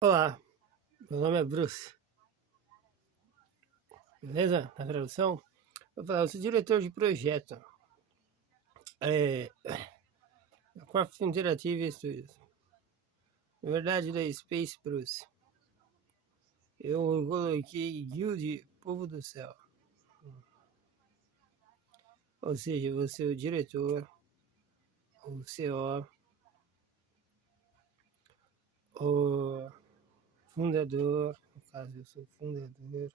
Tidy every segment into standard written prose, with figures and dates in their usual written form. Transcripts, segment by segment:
Olá, meu nome é Bruce, beleza? Na tradução, eu sou diretor de projeto, é, da Craft Interactive Studios, na verdade da Space Bruce. Eu coloquei Guild Povo do Céu, ou seja, você é o diretor, o CO, o fundador, no caso eu sou o fundador,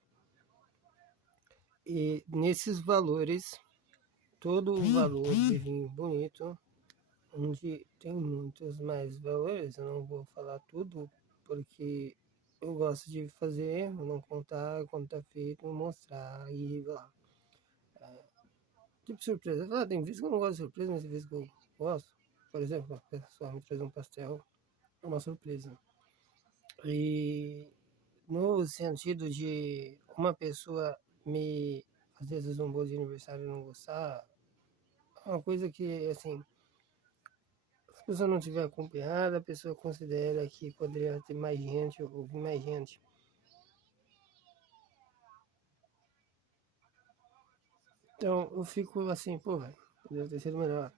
e nesses valores, todo o valor de vinho bonito, onde tem muitos mais valores. Eu não vou falar tudo, porque eu gosto de fazer, não contar quando tá feito, mostrar e lá. Tipo surpresa. Tem vezes que eu não gosto de surpresa, mas tem vezes que eu gosto. Por exemplo, a pessoa me traz um pastel, é uma surpresa. E no sentido de uma pessoa me, às vezes, um bolo de aniversário não gostar, é uma coisa que, assim, se a pessoa não tiver acompanhada, a pessoa considera que poderia ter mais gente, ouvir mais gente. Então eu fico assim, pô, velho, poderia ter sido melhor.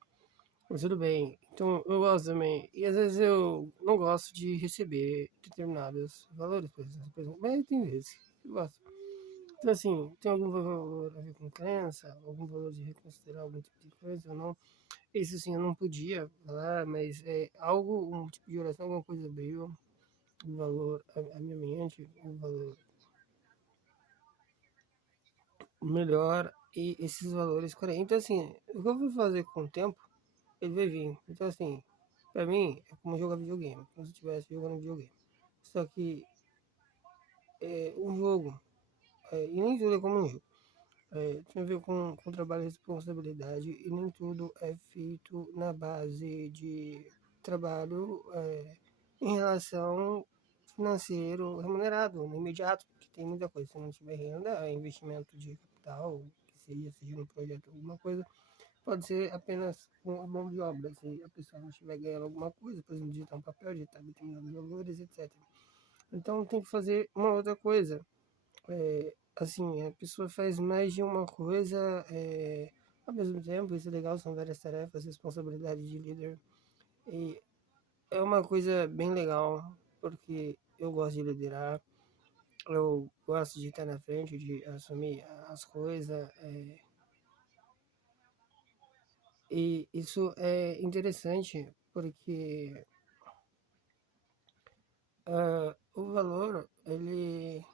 Mas tudo bem. Então eu gosto também. E às vezes eu não gosto de receber determinados valores, por exemplo. Mas tem vezes que eu gosto. Então assim, tem algum valor a ver com crença, algum valor de reconsiderar algum tipo de coisa ou não. Isso sim eu não podia falar, mas é algo, um tipo de oração, alguma coisa abriu o valor, a minha mente, o valor melhor e esses valores 40. Então, assim, o que eu vou fazer com o tempo, ele vai vir. Então, assim, pra mim, é como jogar videogame, como se eu estivesse jogando videogame. Só que é um jogo, e nem tudo é como um jogo. Tem a ver com trabalho e responsabilidade, e nem tudo é feito na base de trabalho em relação financeiro remunerado, no imediato, porque tem muita coisa. Se não tiver renda, é investimento de capital, que seja no projeto alguma coisa, pode ser apenas uma mão de obra. Se a pessoa não estiver ganhando alguma coisa, por exemplo, digitar um papel, digitar determinados valores, etc. Então tem que fazer uma outra coisa. Assim, a pessoa faz mais de uma coisa ao mesmo tempo, isso é legal, são várias tarefas, responsabilidade de líder. E é uma coisa bem legal, porque eu gosto de liderar, eu gosto de estar na frente, de assumir as coisas. E isso é interessante, porque o valor, ele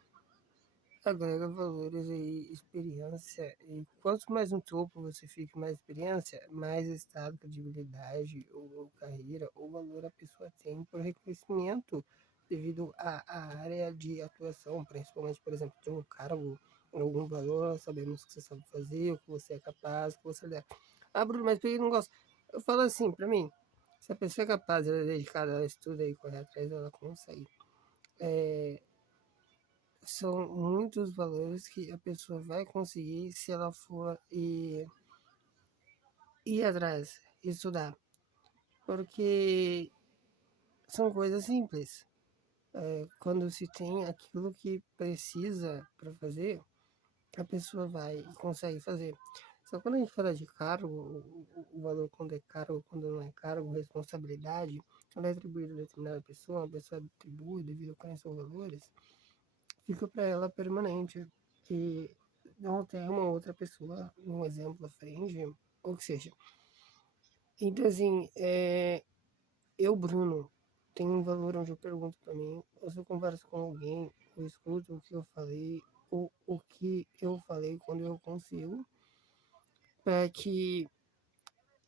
agrega valores e experiência. E quanto mais no topo você fica, mais experiência, mais estado, credibilidade ou carreira ou valor a pessoa tem por reconhecimento devido à área de atuação, principalmente, por exemplo, de um cargo, algum valor, sabemos que você sabe fazer, o que você é capaz, o que você deve. Ah, Bruno, mas por que não gosta? Eu falo assim, pra mim, se a pessoa é capaz, ela é dedicada, ela estuda e corre atrás, ela consegue. É, são muitos valores que a pessoa vai conseguir se ela for ir atrás, estudar. Porque são coisas simples. Quando se tem aquilo que precisa para fazer, a pessoa vai e consegue fazer. Só quando a gente fala de cargo, o valor quando é cargo, quando não é cargo, responsabilidade, quando é atribuído a determinada pessoa, a pessoa atribui devido a quais são valores, fica para ela permanente. E não tem uma outra pessoa, um exemplo à frente, ou que seja. Então, assim, eu, Bruno, tenho um valor onde eu pergunto para mim, ou se eu converso com alguém, eu escuto o que eu falei, ou o que eu falei quando eu consigo, para que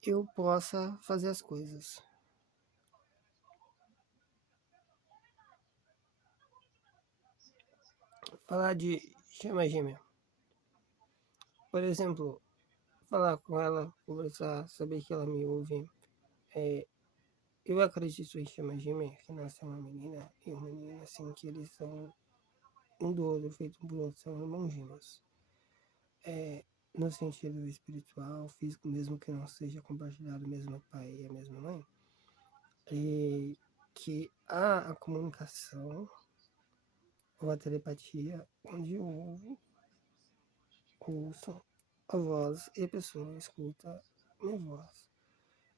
eu possa fazer as coisas. Falar de chama gêmea. Por exemplo, falar com ela, conversar, saber que ela me ouve. É, eu acredito em chama gêmea, que nasce uma menina e um menino, assim, que eles são um do outro, feito um por outro, são irmãos gêmeos. No sentido espiritual, físico, mesmo que não seja compartilhado o mesmo pai e a mesma mãe. E que há a comunicação ou a telepatia, onde eu ouço a voz e a pessoa escuta minha voz.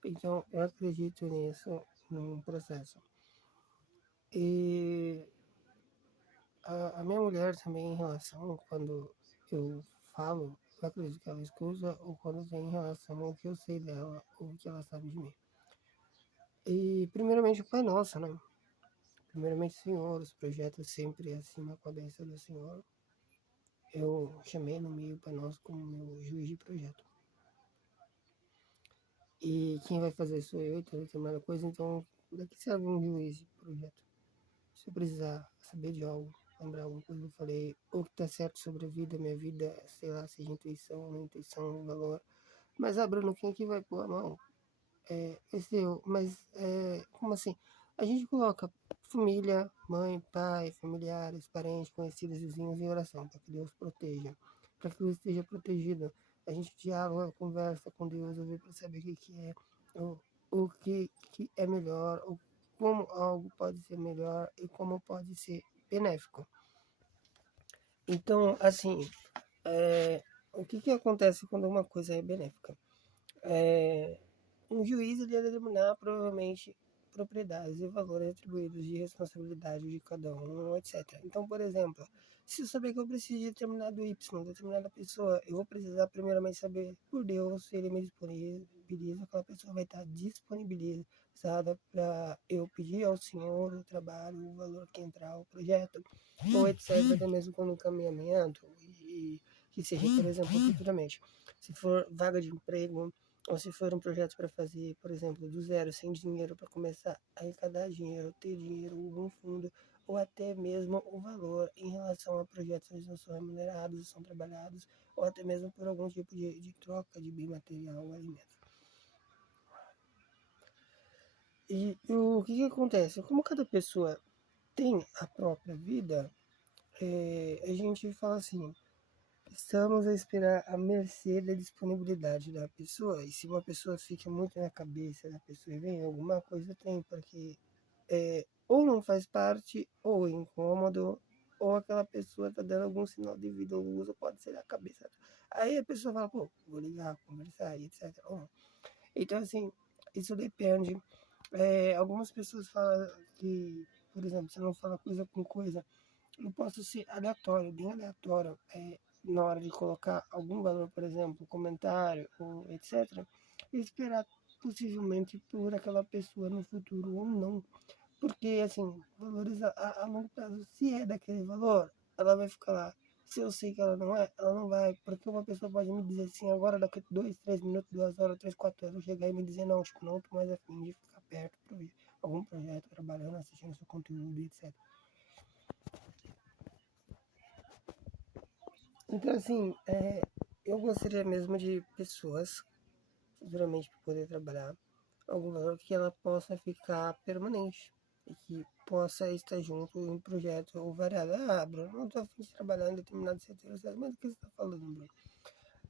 Então, eu acredito nisso num processo. E a minha mulher também, em relação, quando eu falo, eu acredito que ela escuta, ou quando tem em relação ao que eu sei dela, ou o que ela sabe de mim. E, primeiramente, o Pai Nosso, né? Primeiramente, Senhor, os projetos sempre acima com a bênção do Senhor. Eu chamei no meio o Pai Nosso como meu juiz de projeto. E quem vai fazer sou eu, então determinada coisa, então daqui serve um juiz de projeto. Se eu precisar saber de algo, lembrar alguma coisa que eu falei, ou que tá certo sobre a vida, minha vida, sei lá, seja intuição, não intuição, valor. Mas, Bruno, quem que vai pôr a mão? Esse eu, mas, como assim? A gente coloca família, mãe, pai, familiares, parentes, conhecidos, vizinhos em oração, para que Deus proteja, para que Deus esteja protegido. A gente dialoga, conversa com Deus, ouvir para saber o que é, o, o que é melhor, o, como algo pode ser melhor e como pode ser benéfico. Então, assim, o que acontece quando uma coisa é benéfica? Um juiz ele ia determinar provavelmente propriedades e valores atribuídos de responsabilidade de cada um, etc. Então, por exemplo, se eu saber que eu preciso de determinado Y, determinada pessoa, eu vou precisar primeiramente saber por Deus se ele me disponibiliza, aquela pessoa vai estar disponibilizada para eu pedir ao Senhor o trabalho, o valor que entrar, o projeto, ou etc. Até mesmo como encaminhamento, e que seja, por exemplo, futuramente. Se for vaga de emprego, ou se for um projeto para fazer, por exemplo, do zero, sem dinheiro, para começar a arrecadar dinheiro, ter dinheiro, algum fundo, ou até mesmo o valor em relação a projetos que não são remunerados, são trabalhados, ou até mesmo por algum tipo de troca de bem material ou alimento. E o que acontece? Como cada pessoa tem a própria vida, a gente fala assim, estamos a esperar a mercê da disponibilidade da pessoa. E se uma pessoa fica muito na cabeça da pessoa e vem alguma coisa, tem, porque ou não faz parte, ou é incômodo, ou aquela pessoa tá dando algum sinal de vida ou uso, pode ser da cabeça. Aí a pessoa fala, pô, vou ligar, conversar, e etc. Então, assim, isso depende. Algumas pessoas falam que, por exemplo, se não fala coisa com coisa, eu posso ser aleatório, bem aleatório, na hora de colocar algum valor, por exemplo, comentário ou etc. E esperar possivelmente por aquela pessoa no futuro ou não. Porque, assim, valores a longo prazo, se é daquele valor, ela vai ficar lá. Se eu sei que ela não é, ela não vai. Porque uma pessoa pode me dizer assim, agora daqui 2, 3 minutos, 2 horas, 3, 4 horas, eu chegar e me dizer, não, tipo, não tô mais afim de ficar perto de algum projeto, trabalhando, assistindo seu conteúdo, etc. Então, assim, eu gostaria mesmo de pessoas, futuramente, para poder trabalhar algum valor que ela possa ficar permanente e que possa estar junto em projeto ou variado. Ah, Bruno, não estou afim de trabalhar em determinado setor, mas o que você está falando, Bruno?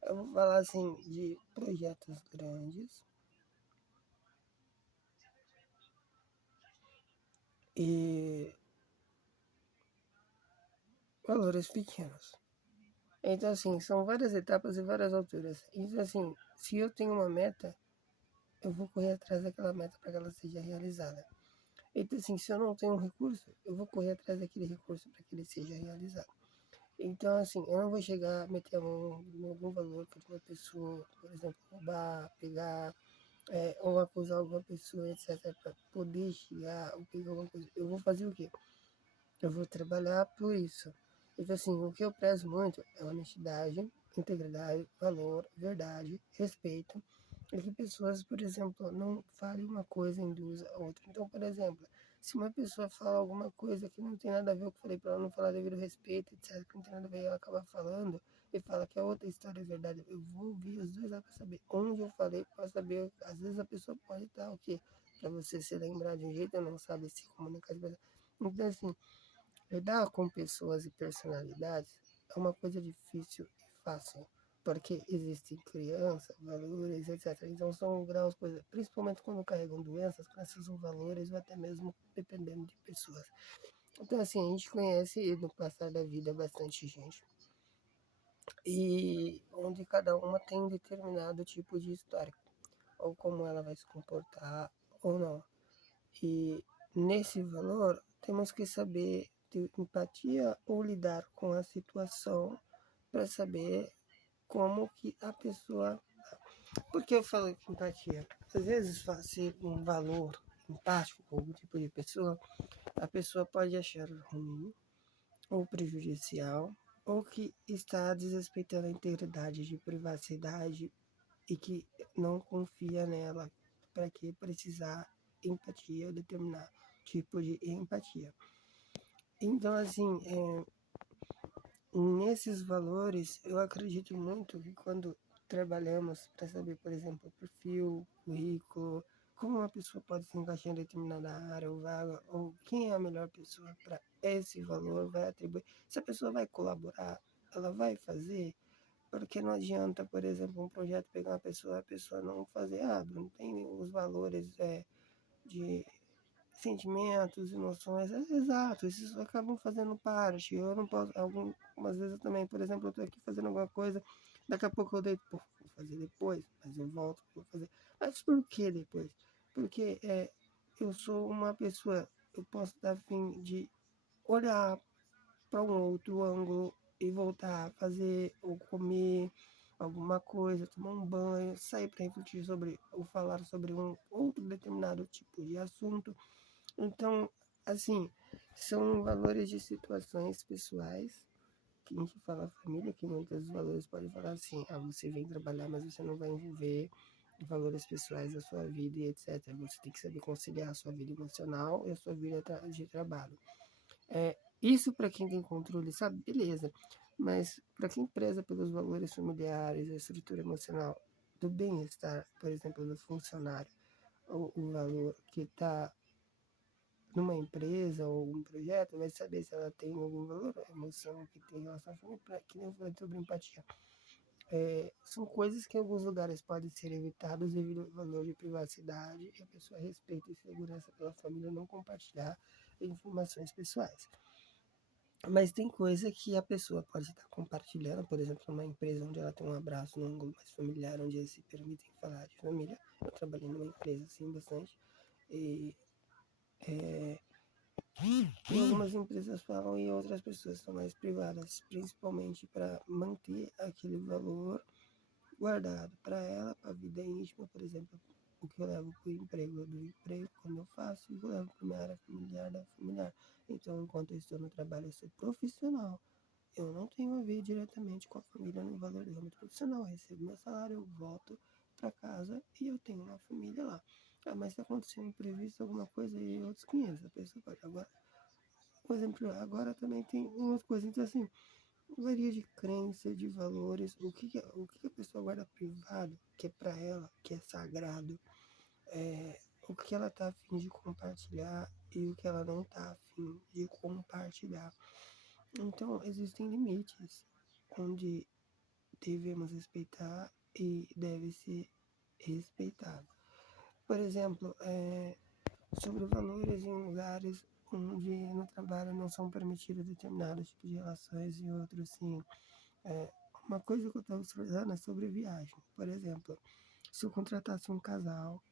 Eu vou falar, assim, de projetos grandes e valores pequenos. Então, assim, são várias etapas e várias alturas. Então, assim, se eu tenho uma meta, eu vou correr atrás daquela meta para que ela seja realizada. Então, assim, se eu não tenho um recurso, eu vou correr atrás daquele recurso para que ele seja realizado. Então, assim, eu não vou chegar, meter a mão em algum valor que uma pessoa, por exemplo, roubar, pegar, ou acusar alguma pessoa, etc., para poder chegar ou pegar alguma coisa. Eu vou fazer o quê? Eu vou trabalhar por isso. Então, assim, o que eu prezo muito é honestidade, integridade, valor, verdade, respeito. E que pessoas, por exemplo, não falem uma coisa e induzam a outra. Então, por exemplo, se uma pessoa fala alguma coisa que não tem nada a ver com o que eu falei para ela não falar devido ao respeito, etc., que não tem nada a ver, ela acaba falando e fala que a outra história é verdade. Eu vou ouvir os dois lá para saber onde eu falei, para saber. Às vezes a pessoa pode estar o quê? Para você se lembrar de um jeito, não sabe se comunicar de verdade. Então, assim, lidar com pessoas e personalidades é uma coisa difícil e fácil, porque existem crianças, valores, etc. Então são graus, coisas, principalmente quando carregam doenças, crenças ou valores, ou até mesmo dependendo de pessoas. Então, assim, a gente conhece no passar da vida bastante gente, e onde cada uma tem um determinado tipo de história, ou como ela vai se comportar ou não. E nesse valor, temos que saber ter empatia ou lidar com a situação para saber como que a pessoa. Por que eu falo que empatia? Às vezes, ser um valor empático com algum tipo de pessoa, a pessoa pode achar ruim ou prejudicial, ou que está desrespeitando a integridade de privacidade e que não confia nela para que precisar empatia ou determinar tipo de empatia. Então, assim, nesses valores, eu acredito muito que quando trabalhamos para saber, por exemplo, perfil, currículo, como uma pessoa pode se encaixar em determinada área ou vaga, ou quem é a melhor pessoa para esse valor, vai atribuir. Se a pessoa vai colaborar, ela vai fazer, porque não adianta, por exemplo, um projeto pegar uma pessoa, a pessoa não fazer, não tem os valores de sentimentos, emoções, exato, esses acabam fazendo parte. Eu não posso, algumas vezes eu também, por exemplo, eu tô aqui fazendo alguma coisa, daqui a pouco eu deito, pô, vou fazer depois, mas eu volto, vou fazer. Mas por que depois? Porque eu sou uma pessoa, eu posso estar a fim de olhar para um outro ângulo e voltar a fazer ou comer alguma coisa, tomar um banho, sair para refletir sobre ou falar sobre um outro determinado tipo de assunto. Então, assim, são valores de situações pessoais que a gente fala família, que muitos valores podem falar assim, você vem trabalhar, mas você não vai envolver valores pessoais da sua vida e etc. Você tem que saber conciliar a sua vida emocional e a sua vida de trabalho. Isso para quem tem controle, sabe? Beleza. Mas para quem preza pelos valores familiares, a estrutura emocional do bem-estar, por exemplo, do funcionário, ou o valor que está numa empresa ou um projeto, vai saber se ela tem algum valor, emoção que tem relação à família, que nem eu falei sobre empatia. São coisas que em alguns lugares podem ser evitadas devido ao valor de privacidade e a pessoa respeita e segurança pela família não compartilhar informações pessoais. Mas tem coisa que a pessoa pode estar compartilhando, por exemplo, numa empresa onde ela tem um abraço num ângulo mais familiar, onde eles se permitem falar de família. Eu trabalhei numa empresa assim bastante. E algumas empresas falam e outras pessoas são mais privadas, principalmente para manter aquele valor guardado para ela, para a vida íntima, por exemplo, o que eu levo para o emprego do emprego, quando eu faço, e o que eu levo para a minha área familiar da familiar. Então, enquanto eu estou no trabalho, eu sou profissional. Eu não tenho a ver diretamente com a família no valor do âmbito profissional. Eu recebo meu salário, eu volto para casa e eu tenho uma família lá. Mas se acontecer um imprevisto, alguma coisa, aí outros 500, a pessoa pode. Agora, por exemplo, agora também tem umas coisas, então assim, varia de crença, de valores, o que a pessoa guarda privado, que é para ela, que é sagrado, o que ela tá afim de compartilhar e o que ela não tá afim de compartilhar. Então, existem limites onde devemos respeitar e deve ser respeitado. Por exemplo, sobre valores em lugares onde no trabalho não são permitidos determinados tipos de relações e outros sim. É, uma coisa que eu estava estudando é sobre viagem. Por exemplo, se eu contratasse um casal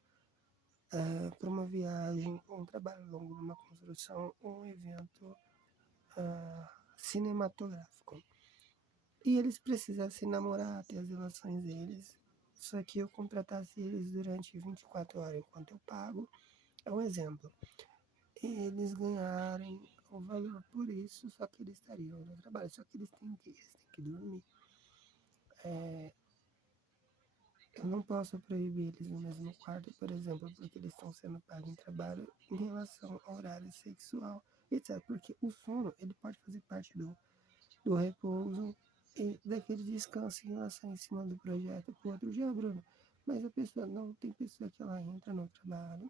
para uma viagem, um trabalho longo numa construção, um evento cinematográfico, e eles precisassem namorar, ter as relações deles, só que eu contratasse eles durante 24 horas enquanto eu pago, é um exemplo. E eles ganharem o valor por isso, só que eles estariam no trabalho, só que eles têm que dormir. Eu não posso proibir eles no mesmo quarto, por exemplo, porque eles estão sendo pagos em trabalho em relação ao horário sexual, etc. Porque o sono, ele pode fazer parte do repouso e daquele descanso em relação em cima do projeto para outro dia, Bruno. Mas a pessoa não tem pessoa que ela entra no trabalho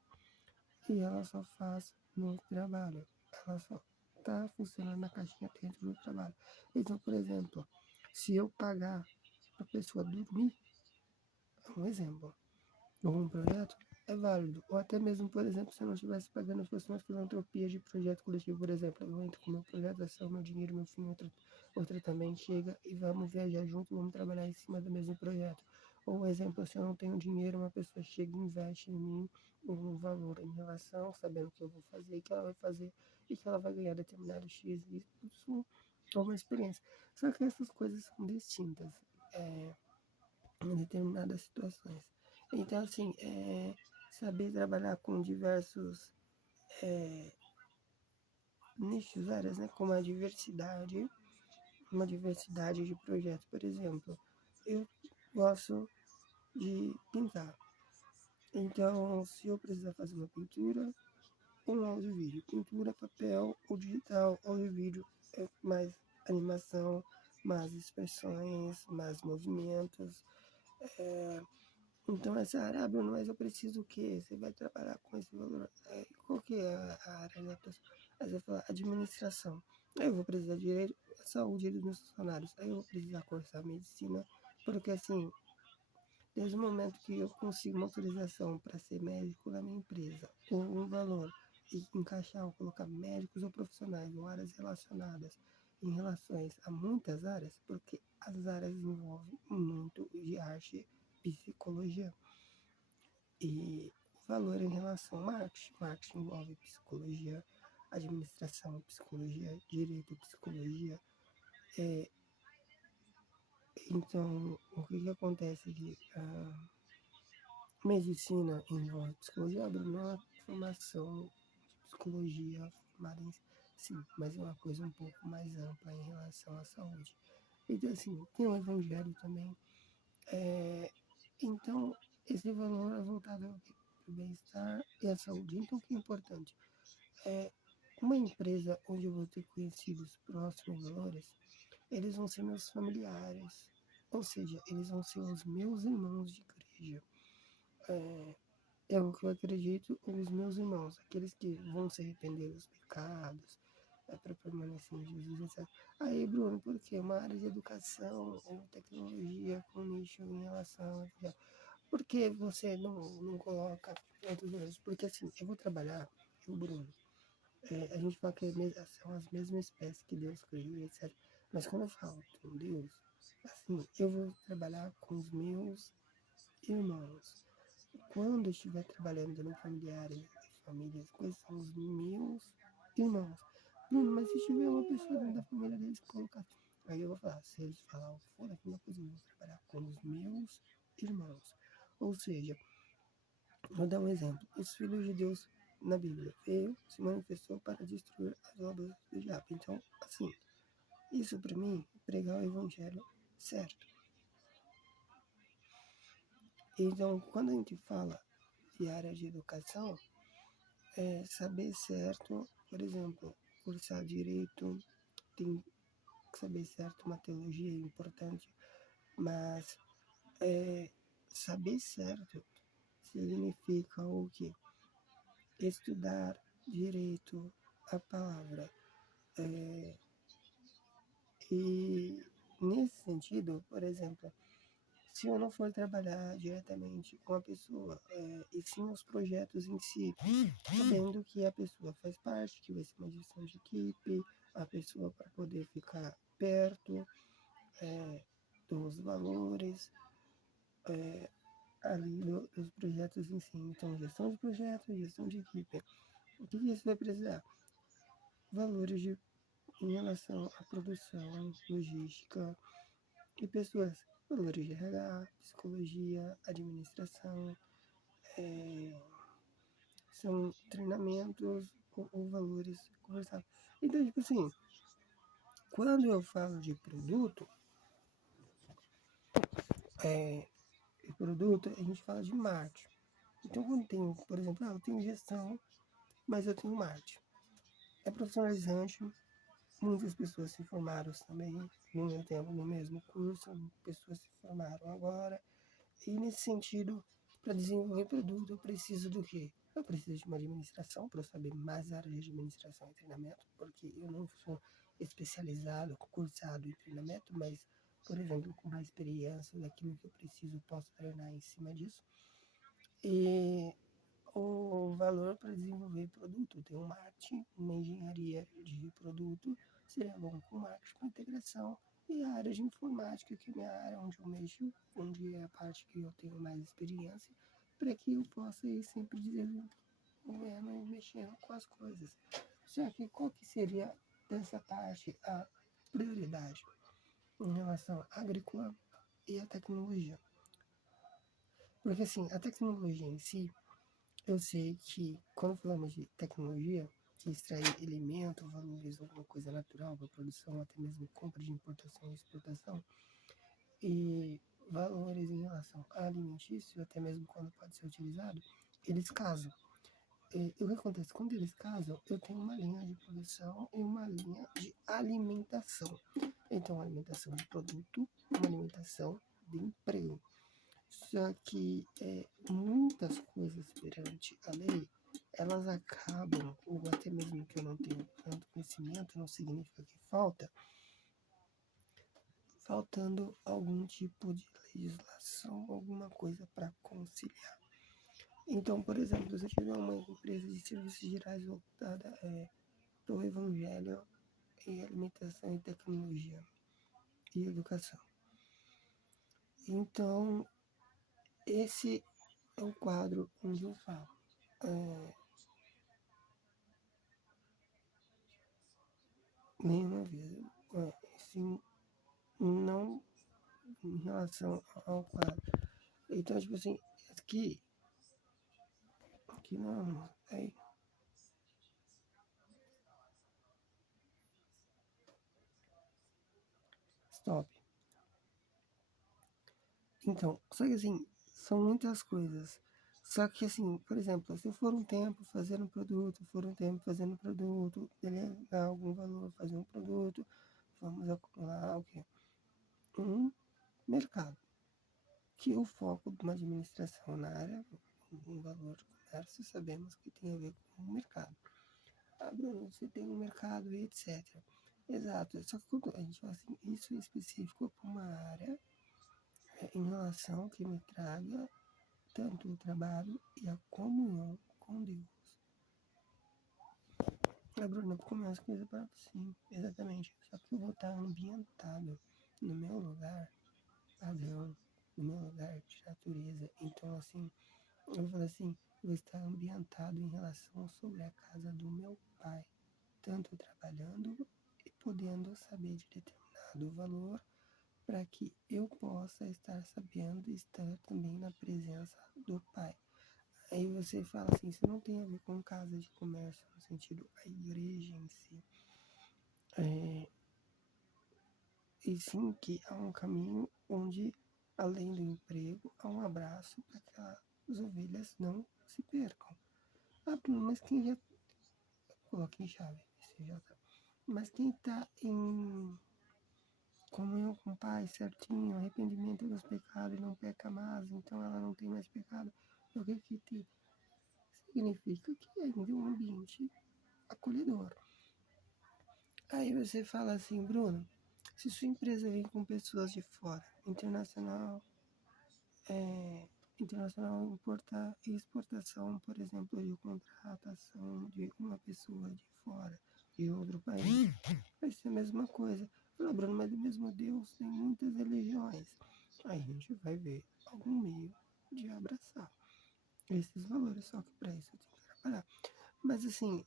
e ela só faz no trabalho. Ela só está funcionando na caixinha dentro do trabalho. Então, por exemplo, se eu pagar para a pessoa dormir, é um exemplo. Ou um projeto é válido. Ou até mesmo, por exemplo, se eu não estivesse pagando, fosse uma filantropia de projeto coletivo, por exemplo, eu entro com meu projeto, ação, meu dinheiro, meu fim, outra também chega e vamos viajar junto, vamos trabalhar em cima do mesmo projeto. Ou, exemplo, se eu não tenho dinheiro, uma pessoa chega e investe em mim um valor em relação, sabendo que eu vou fazer, que ela vai fazer e que ela vai ganhar determinado X, isso é uma experiência. Só que essas coisas são distintas em determinadas situações. Então, assim, saber trabalhar com diversos nichos, áreas, né, como a diversidade, uma diversidade de projetos. Por exemplo, eu gosto de pintar. Então, se eu precisar fazer uma pintura, um áudio e vídeo. Pintura, papel, ou digital, áudio e vídeo, é mais animação, mais expressões, mais movimentos. Então, essa área, ah, Bruno, mas eu preciso o quê? Você vai trabalhar com esse valor. Qual que é a área da pessoa? Aí você vai falar, administração. Aí eu vou precisar de direito, saúde dos meus funcionários. Aí eu vou precisar cursar medicina, porque assim, desde o momento que eu consigo uma autorização para ser médico na minha empresa, ou um valor, e encaixar ou colocar médicos ou profissionais ou áreas relacionadas em relações a muitas áreas, porque as áreas envolvem muito de arte, psicologia e valor em relação ao marketing. Marketing envolve psicologia, administração, psicologia, direito, psicologia. Então, o que, que acontece aqui? Medicina envolve psicologia, Bruno, é uma formação de psicologia formada em sim, mas é uma coisa um pouco mais ampla em relação à saúde. Então, assim, tem o evangelho também. Então, esse valor é voltado ao bem-estar e à saúde. Então, o que é importante? Uma empresa onde eu vou ter conhecidos próximos valores, eles vão ser meus familiares. Ou seja, eles vão ser os meus irmãos de igreja. É o que eu acredito, os meus irmãos, aqueles que vão se arrepender dos pecados, para permanecer em Jesus, etc. Aí, Bruno, por quê? Uma área de educação ou tecnologia com nicho em relação a... Por que você não coloca outros valores? Porque assim, eu vou trabalhar, eu, Bruno, a gente fala que são as mesmas espécies que Deus criou, etc. Mas quando eu falo com Deus, assim, eu vou trabalhar com os meus irmãos. Quando eu estiver trabalhando no familiares e famílias, quais são os meus irmãos? Bruno, mas se tiver uma pessoa dentro da família deles que colocar. Aí eu vou falar, se eles falar o que for, a mesma coisa, eu vou trabalhar com os meus irmãos. Ou seja, vou dar um exemplo. Os filhos de Deus na Bíblia veio, se manifestou para destruir as obras do diabo. Então, assim, isso para mim é pregar o evangelho certo. Então, quando a gente fala de área de educação, saber certo, por exemplo, cursar direito, tem que saber certo, uma teologia é importante, mas saber certo significa o quê? Estudar direito a palavra. E nesse sentido, por exemplo, se eu não for trabalhar diretamente com a pessoa, e sim os projetos em si, sabendo que a pessoa faz parte, que vai ser uma gestão de equipe, a pessoa para poder ficar perto dos valores ali dos projetos em si. Então, gestão de projetos, gestão de equipe. O que isso vai precisar? Valores em relação à produção, logística e pessoas. Valores de RH, psicologia, administração, são treinamentos ou valores conversados. Então, tipo assim, quando eu falo de produto, a gente fala de marketing. Então, quando tem, por exemplo, eu tenho gestão, mas eu tenho marketing. É profissionalizante, muitas pessoas se formaram também no meu tempo, no mesmo curso, pessoas se formaram agora. E nesse sentido, para desenvolver produto, eu preciso do quê? Eu preciso de uma administração para eu saber mais áreas de administração e treinamento, porque eu não sou especializado, cursado em treinamento, mas por exemplo, com mais experiência daquilo que eu preciso, posso treinar em cima disso. E o valor para desenvolver produto, tem um marketing, uma engenharia de produto, seria bom com marketing com integração, e a área de informática, que é a minha área onde eu mexo, onde é a parte que eu tenho mais experiência, para que eu possa ir sempre desenvolvendo, mexendo com as coisas. Só que qual que seria dessa parte a prioridade em relação à agrícola e à tecnologia? Porque assim, a tecnologia em si, eu sei que quando falamos de tecnologia, que extrair elemento, valoriza alguma coisa natural para produção, até mesmo compra de importação e exportação, e valores em relação a alimentício, até mesmo quando pode ser utilizado, eles casam. E o que acontece? Quando eles casam, eu tenho uma linha de produção e uma linha de alimentação. Então, alimentação de produto, uma alimentação de emprego. Só que muitas coisas perante a lei, elas acabam, ou até mesmo que eu não tenho tanto conhecimento, não significa que faltando algum tipo de legislação, alguma coisa para conciliar. Então, por exemplo, se eu tiver uma empresa de serviços gerais voltada para o evangelho em alimentação e tecnologia e educação. Então, esse é o quadro onde eu falo. Nenhuma vez. Assim, não em relação ao quadro. Então, tipo assim, aqui não, aí, stop. Então, só que assim, são muitas coisas. Só que assim, por exemplo, se for um tempo fazendo produto, delegar algum valor, fazer um produto, vamos acumular o quê? Um mercado. Que o foco de uma administração na área, um valor de comércio, sabemos que tem a ver com o mercado. Ah, Bruno, você tem um mercado e etc. Exato, só que quando a gente fala assim, isso é específico para uma área em relação que me traga tanto o trabalho e a comunhão com Deus. Ah, Bruno, como as coisas para sim, exatamente. Só que eu vou estar ambientado no meu lugar padrão, no meu lugar de natureza. Então, assim, eu falo assim, eu vou estar ambientado em relação sobre a casa do meu pai, tanto trabalhando e podendo saber de determinado valor para que eu possa estar sabendo estar também na presença do pai. Aí você fala assim, isso não tem a ver com casa de comércio, no sentido a igreja em si. E sim que há um caminho onde, além do emprego, há um abraço para que as ovelhas não se percam. Ah, Bruno, mas quem já... Coloque em chave, esse já tá. Mas quem está em comunhão com o Pai, certinho, arrependimento dos pecados e não peca mais, então ela não tem mais pecado. O que significa que ainda é um ambiente acolhedor. Aí você fala assim, Bruno, se sua empresa vem com pessoas de fora, internacional importar e exportação, por exemplo, de contratação de uma pessoa de fora, de outro país, vai ser a mesma coisa. Fala, Bruno, mas o mesmo Deus tem muitas religiões. Aí a gente vai ver algum meio de abraçar esses valores, só que para isso eu tenho que trabalhar. Mas assim,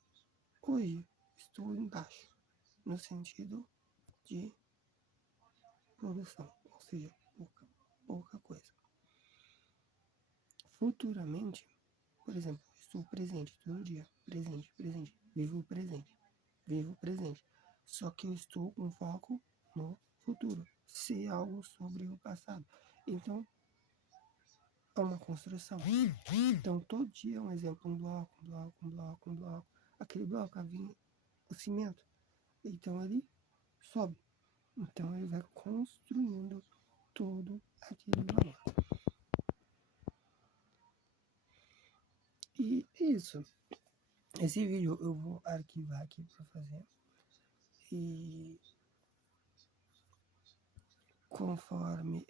hoje estou embaixo, no sentido de produção, ou seja, pouca coisa. Futuramente, por exemplo, estou presente todo dia, vivo o presente. Só que eu estou com foco no futuro, ser algo sobre o passado. Então, é uma construção. Então, todo dia é um exemplo, um bloco. Aquele bloco havia o cimento. Então, ele sobe. Então, ele vai construindo todo aquele valor. E isso. Esse vídeo eu vou arquivar aqui para fazer. E conforme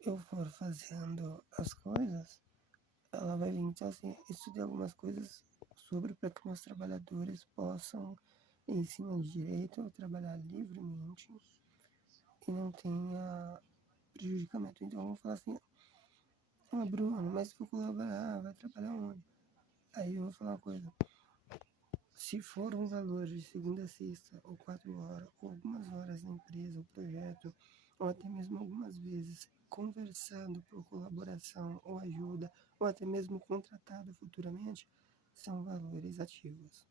eu for fazendo as coisas, ela vai vir. Então, assim, estudei algumas coisas sobre para que meus trabalhadores possam, em cima de direito, trabalhar livremente e não tenha prejudicamento. Então, vamos falar assim, ah, Bruno, mas se for colaborar, vai trabalhar onde? Aí eu vou falar uma coisa, se for um valor de segunda a sexta, ou 4 horas, ou algumas horas na empresa, ou projeto, ou até mesmo algumas vezes conversando por colaboração ou ajuda, ou até mesmo contratado futuramente, são valores ativos.